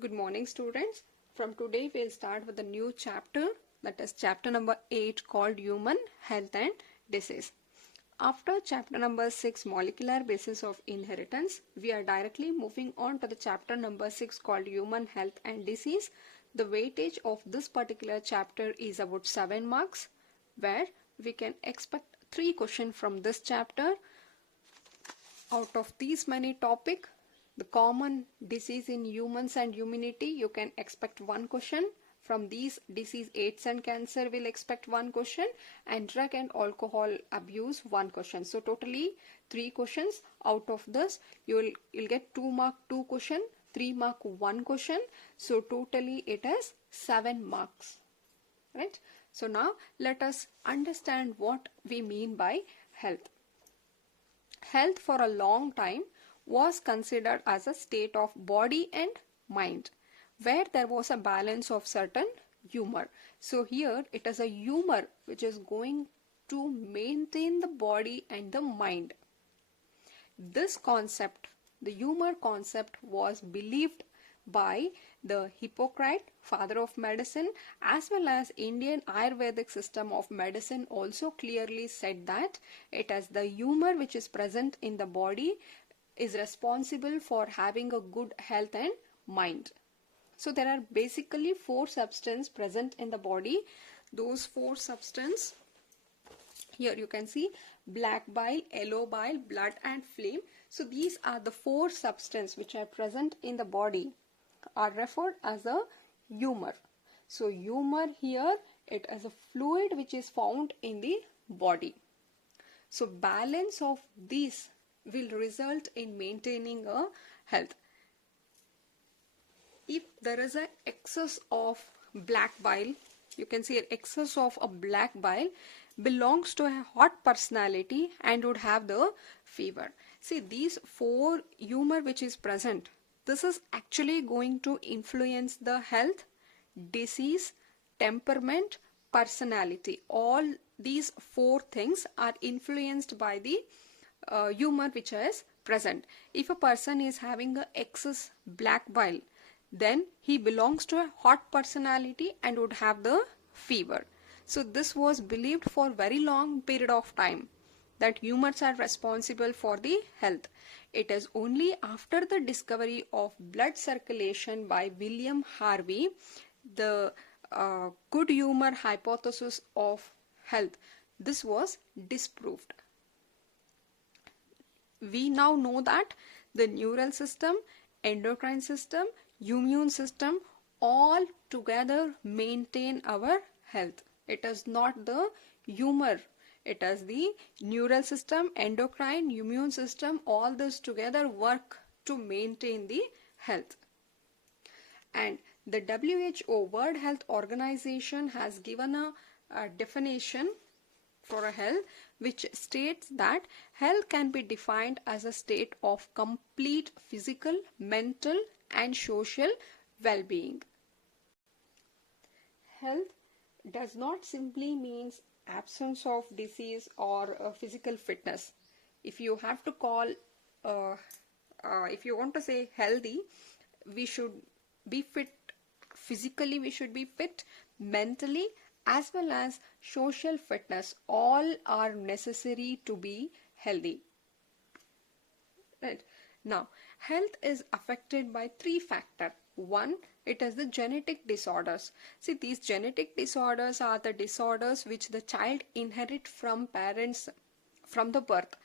Good morning, students. From today, we'll start with a new chapter, that is chapter number 8, called Human Health and Disease. After chapter number 6, Molecular Basis of Inheritance, we are directly moving on to the chapter number 6, called Human Health and Disease. The weightage of this particular chapter is about 7 marks, where we can expect 3 questions from this chapter. Out of these many topics, the common disease in humans and humanity, you can expect 1 question. From these disease, AIDS and cancer will expect 1 question, and drug and alcohol abuse 1 question. So totally 3 questions. Out of this, you'll get 2 mark 2 question, 3 mark 1 question. So totally it is 7 marks. Right? So now let us understand what we mean by health. Health for a long time was considered as a state of body and mind, where there was a balance of certain humor. So here it is a humor which is going to maintain the body and the mind. This concept, the humor concept, was believed by the Hippocrates, father of medicine, as well as Indian Ayurvedic system of medicine also clearly said that it is the humor which is present in the body is responsible for having a good health and mind. So there are basically 4 substances present in the body. Those 4 substances, here you can see black bile, yellow bile, blood and flame. So these are the 4 substances which are present in the body, are referred as a humor. So humor here, it is a fluid which is found in the body. So balance of these will result in maintaining a health. If there is an excess of black bile, you can see an excess of a black bile belongs to a hot personality and would have the fever. See, these 4 humor which is present, this is actually going to influence the health, disease, temperament, personality. All these 4 things are influenced by the humor which is present. If a person is having an excess black bile, then he belongs to a hot personality and would have the fever. So this was believed for very long period of time that humors are responsible for the health. It is only after the discovery of blood circulation by William Harvey, the good humor hypothesis of health, this was disproved. We now know that the neural system, endocrine system, immune system all together maintain our health. It is not the humor. It is the neural system, endocrine, immune system, all this together work to maintain the health. And the WHO, World Health Organization, has given a definition for a health which states that health can be defined as a state of complete physical, mental and social well-being. Health does not simply means absence of disease or physical fitness. If you have to call, if you want to say healthy, we should be fit physically, we should be fit mentally, as well as social fitness. All are necessary to be healthy. Right. Now, health is affected by 3 factors. 1, it is the genetic disorders. See, these genetic disorders are the disorders which the child inherits from parents from the birth.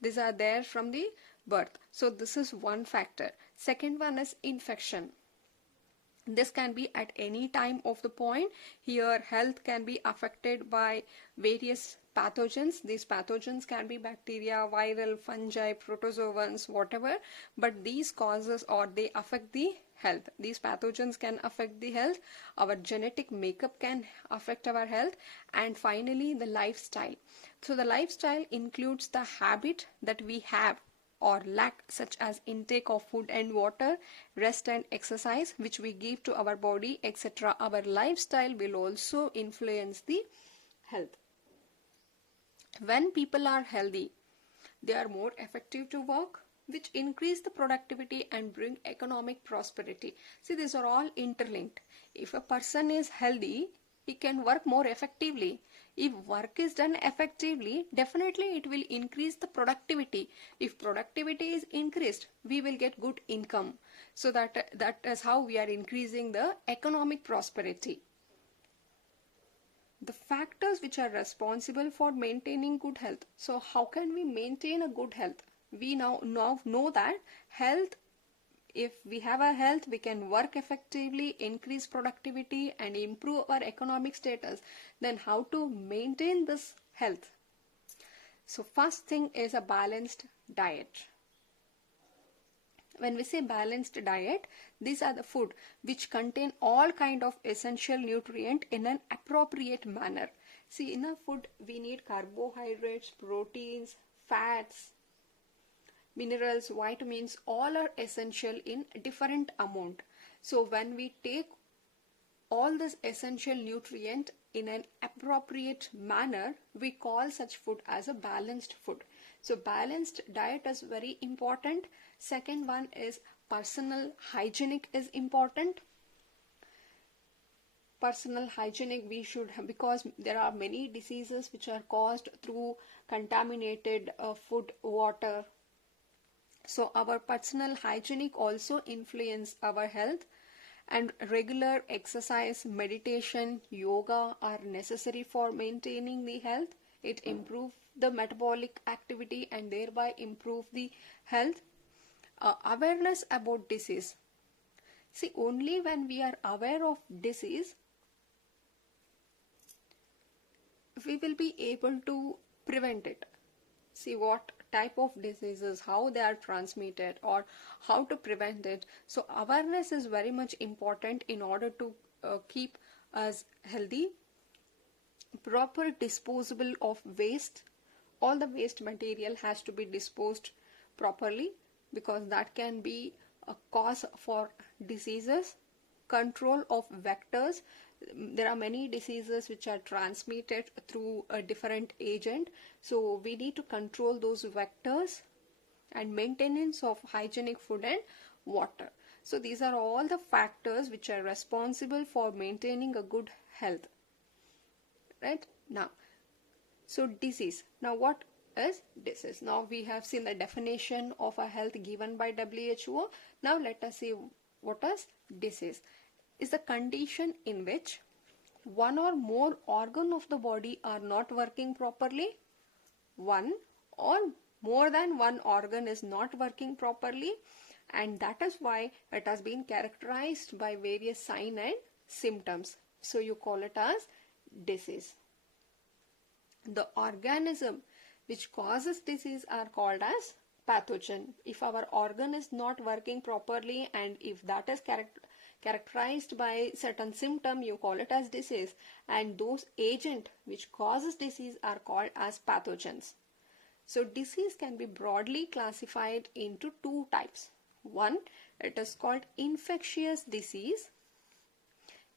These are there from the birth. So this is 1 factor. Second one is infection. This can be at any time of the point. Here health can be affected by various pathogens. These pathogens can be bacteria, viral, fungi, protozoans, whatever, but these causes or they affect the health. These pathogens can affect the health. Our genetic makeup can affect our health. And finally the lifestyle. So the lifestyle includes the habit that we have or lack, such as intake of food and water, rest and exercise which we give to our body, etc. Our lifestyle will also influence the health. When people are healthy, they are more effective to work, which increase the productivity and bring economic prosperity. See, these are all interlinked. If a person is healthy, he can work more effectively. If work is done effectively, definitely it will increase the productivity. If productivity is increased, we will get good income. So that is how we are increasing the economic prosperity. The factors which are responsible for maintaining good health. So how can we maintain a good health? We now know that health, if we have a health, we can work effectively, increase productivity and improve our economic status. Then how to maintain this health? So first thing is a balanced diet. When we say balanced diet, these are the food which contain all kind of essential nutrient in an appropriate manner. See, in a food we need carbohydrates, proteins, fats, minerals, vitamins, all are essential in different amount. So when we take all this essential nutrient in an appropriate manner, we call such food as a balanced food. So balanced diet is very important. Second one is personal hygienic is important. Personal hygienic we should have, because there are many diseases which are caused through contaminated food, water. So our personal hygienic also influence our health, and regular exercise, meditation, yoga are necessary for maintaining the health. It improves the metabolic activity and thereby improve the health. Awareness about disease. See, only when we are aware of disease, we will be able to prevent it. See what type of diseases, how they are transmitted, or how to prevent it. So awareness is very much important in order to keep us healthy. Proper disposal of waste. All the waste material has to be disposed properly, because that can be a cause for diseases. Control of vectors. There are many diseases which are transmitted through a different agent, so we need to control those vectors. And maintenance of hygienic food and water. So these are all the factors which are responsible for maintaining a good health, right? Now, so disease. Now what is disease? Now we have seen the definition of a health given by WHO. Now let us see what is disease. Is the condition in which one or more organ of the body are not working properly. One or more than one organ is not working properly, and that is why it has been characterized by various signs and symptoms. So you call it as disease. The organism which causes disease are called as pathogen. If our organ is not working properly and if that is characterized by certain symptom, you call it as disease, and those agent which causes disease are called as pathogens. So disease can be broadly classified into two types. One, it is called infectious disease.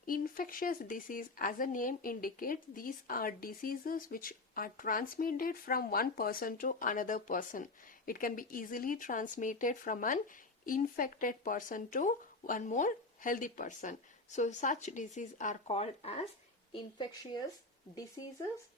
Infectious disease, as the name indicates, these are diseases which are transmitted from one person to another person. It can be easily transmitted from an infected person to one more healthy person. So such diseases are called as infectious diseases.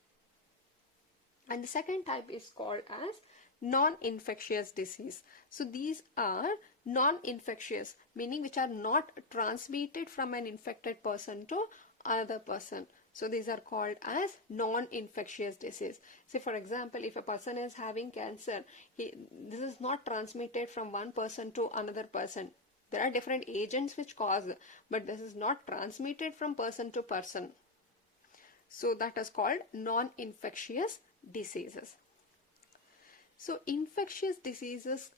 And the second type is called as non-infectious disease. So these are non-infectious, meaning which are not transmitted from an infected person to another person. So these are called as non-infectious disease. Say for example, if a person is having cancer, this is not transmitted from one person to another person. There are different agents which cause, but this is not transmitted from person to person. So that is called non-infectious diseases. So infectious diseases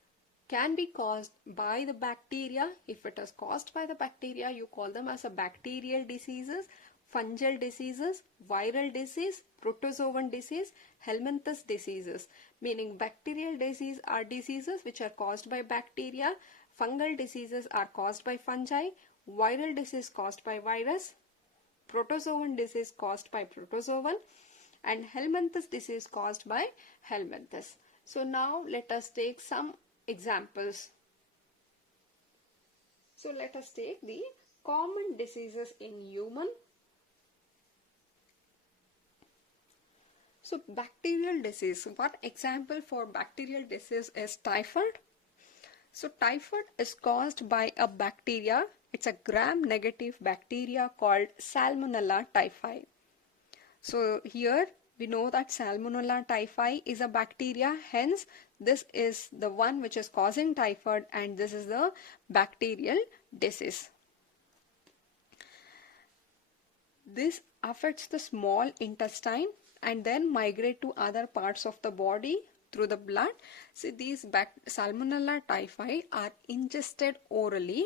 can be caused by the bacteria. If it is caused by the bacteria, you call them as a bacterial diseases, fungal diseases, viral disease, protozoan disease, helminthus diseases. Meaning bacterial disease are diseases which are caused by bacteria, fungal diseases are caused by fungi, viral disease caused by virus, protozoan disease caused by protozoan, and helminthus disease caused by helminthus. So now let us take some examples. So let us take the common diseases in human. So bacterial disease. One example for bacterial disease is typhoid. So typhoid is caused by a bacteria. It's a gram-negative bacteria called Salmonella typhi. So here we know that Salmonella typhi is a bacteria, hence this is the one which is causing typhoid, and this is the bacterial disease. This affects the small intestine and then migrate to other parts of the body through the blood. See, these Salmonella typhi are ingested orally.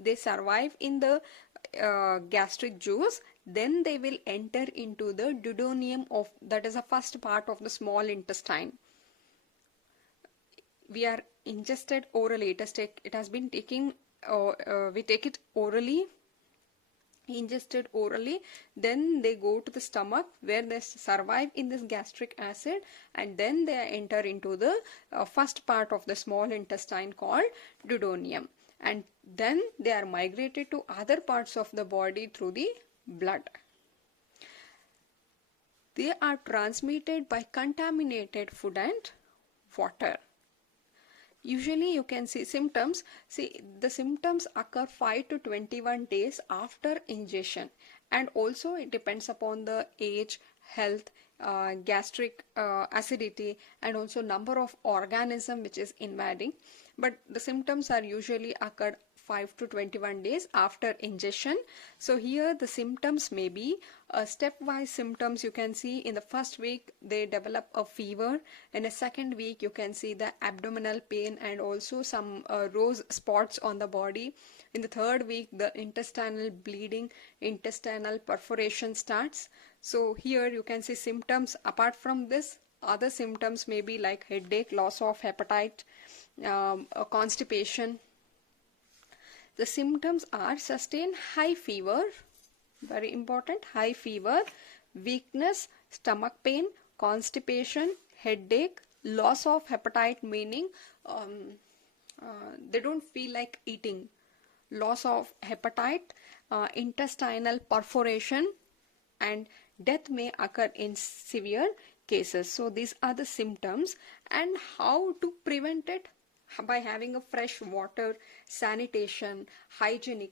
They survive in the gastric juice, then they will enter into the duodenum, of that is the first part of the small intestine. We are ingested orally. It has been taken. We take it orally, ingested orally. Then they go to the stomach where they survive in this gastric acid, and then they enter into the first part of the small intestine called duodenum, and then they are migrated to other parts of the body through the blood. They are transmitted by contaminated food and water. Usually you can see symptoms. See, the symptoms occur 5 to 21 days after ingestion, and also it depends upon the age, health, gastric acidity, and also number of organism which is invading. But the symptoms are usually occurred 5 to 21 days after ingestion. So here the symptoms may be stepwise symptoms. You can see in the first week they develop a fever. In the second week you can see the abdominal pain and also some rose spots on the body. In the third week the intestinal bleeding, intestinal perforation starts. So here you can see symptoms. Apart from this, other symptoms may be like headache, loss of appetite, constipation. The symptoms are sustained high fever, very important, high fever, weakness, stomach pain, constipation, headache, loss of appetite, meaning they don't feel like eating, loss of appetite, intestinal perforation, and death may occur in severe cases. So these are the symptoms, and how to prevent it? By having a fresh water, sanitation,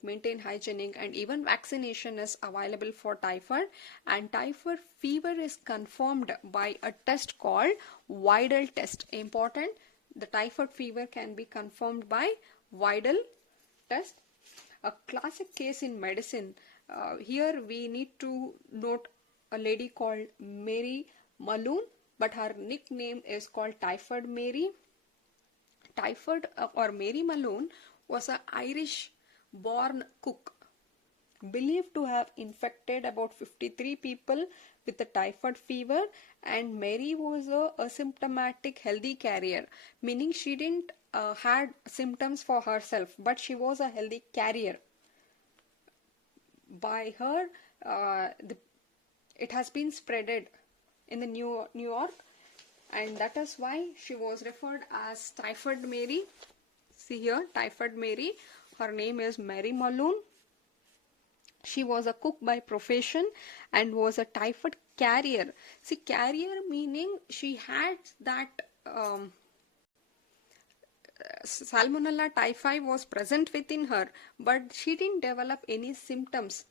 maintain hygienic, and even vaccination is available for typhoid. And typhoid fever is confirmed by a test called Widal test. Important, the typhoid fever can be confirmed by Widal test. A classic case in medicine, here we need to note a lady called Mary Malone, but her nickname is called Typhoid Mary. Typhoid or Mary Malone was an Irish-born cook, believed to have infected about 53 people with the typhoid fever, and Mary was a asymptomatic healthy carrier, meaning she didn't had symptoms for herself, but she was a healthy carrier. By her, it has been spreaded in the New York, and that is why she was referred as Typhoid Mary. See here, Typhoid Mary. Her name is Mary Malone. She was a cook by profession and was a typhoid carrier. See, carrier meaning she had that Salmonella typhi was present within her, but she didn't develop any symptoms.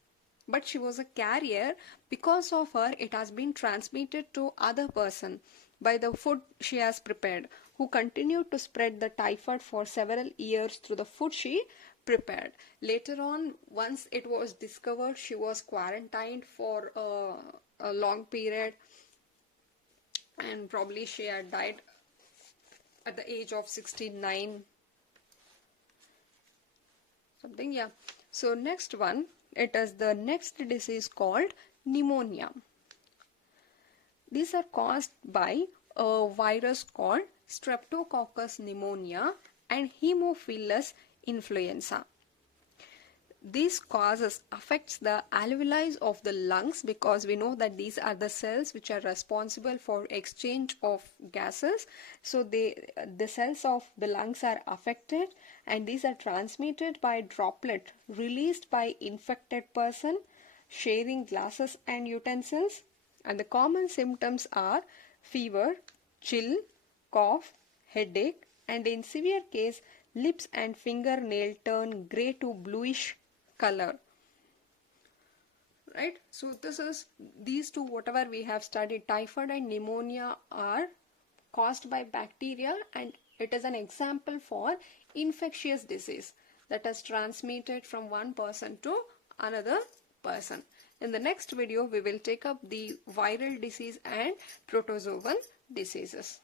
But she was a carrier. Because of her, it has been transmitted to other person by the food she has prepared, who continued to spread the typhoid for several years through the food she prepared. Later on, once it was discovered, she was quarantined for a long period, and probably she had died at the age of 69 something. Yeah. So next one, it is the next disease called pneumonia. These are caused by a virus called Streptococcus pneumonia and Haemophilus influenza. These causes affects the alveoli of the lungs, because we know that these are the cells which are responsible for exchange of gases. So the cells of the lungs are affected, and these are transmitted by droplet released by infected person sharing glasses and utensils. And the common symptoms are fever, chill, cough, headache, and in severe case lips and fingernail turn grey to bluish color. Right, so these two whatever we have studied, typhoid and pneumonia, are caused by bacteria, and it is an example for infectious disease that is transmitted from one person to another person. In the next video we will take up the viral disease and protozoal diseases.